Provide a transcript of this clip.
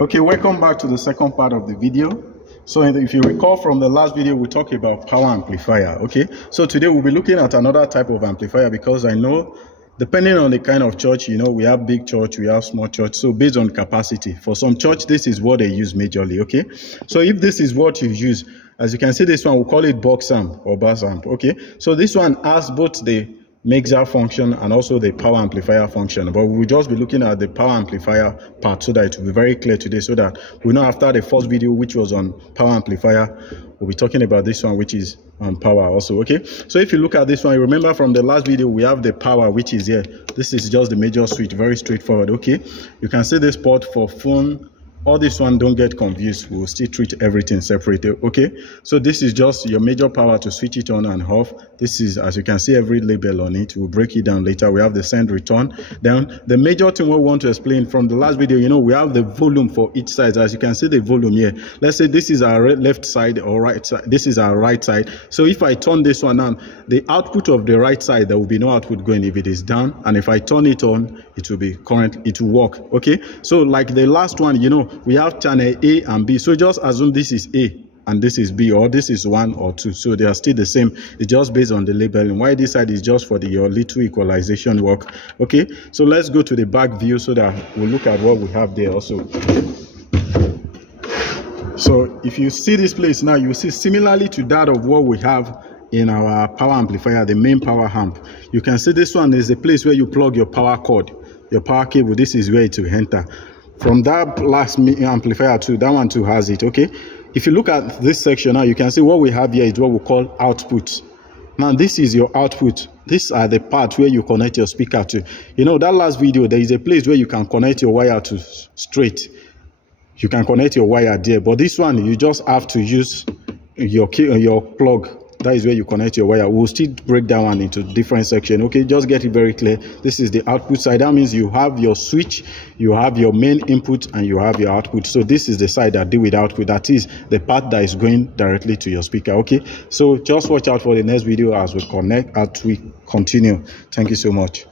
Okay, welcome back to the second part of the video. So if you recall from the last video, we talked about power amplifier. Okay, so today we'll be looking at another type of amplifier, because I know depending on the kind of church, we have big church, we have small church. So based on capacity, for some church, this is what they use majorly. Okay, so if this is what you use, as you can see, this one, we'll call it box amp or bass amp. Okay, so this one has both the mixer function and also the power amplifier function, but we'll just be looking at the power amplifier part so that it will be very clear today, so that we know after the first video, which was on power amplifier, we'll be talking about this one, which is on power also. Okay, so if you look at this one, you remember from the last video, we have the power, which is here. This is just the major switch, very straightforward. Okay, you can see this port for phone. All this one, don't get confused, we'll still treat everything separately. Okay, so this is just your major power to switch it on and off. This is, as you can see, every label on it. We'll break it down later. We have the send return. Then the major thing we want to explain from the last video, we have the volume for each side. As you can see the volume here, let's say this is our left side or right side, this is our right side. So if I turn this one on, the output of the right side, there will be no output going if it is down, and if I turn it on, it will be current, it will work. Okay, so like the last one, we have channel A and B, so just assume this is A and this is B, or this is 1 or 2, so they are still the same. It's just based on the labeling. Why this side is just for your little equalization work. Okay, so let's go to the back view so that we'll look at what we have there also. So if you see this place now, you see similarly to that of what we have in our power amplifier, the main power amp. You can see this one is the place where you plug your power cord, your power cable. This is where it will enter. From that last amplifier too, that one too has it. Okay, if you look at this section now, you can see what we have here is what we call output. Now this is your output. These are the parts where you connect your speaker to. That last video, there is a place where you can connect your wire to straight. You can connect your wire there, but this one you just have to use your plug. That is where you connect your wire. We'll still break that one into different sections. Okay, just get it very clear. This is the output side. That means you have your switch, you have your main input, and you have your output. So this is the side that deal with output. That is the part that is going directly to your speaker. Okay, so just watch out for the next video as we continue. Thank you so much.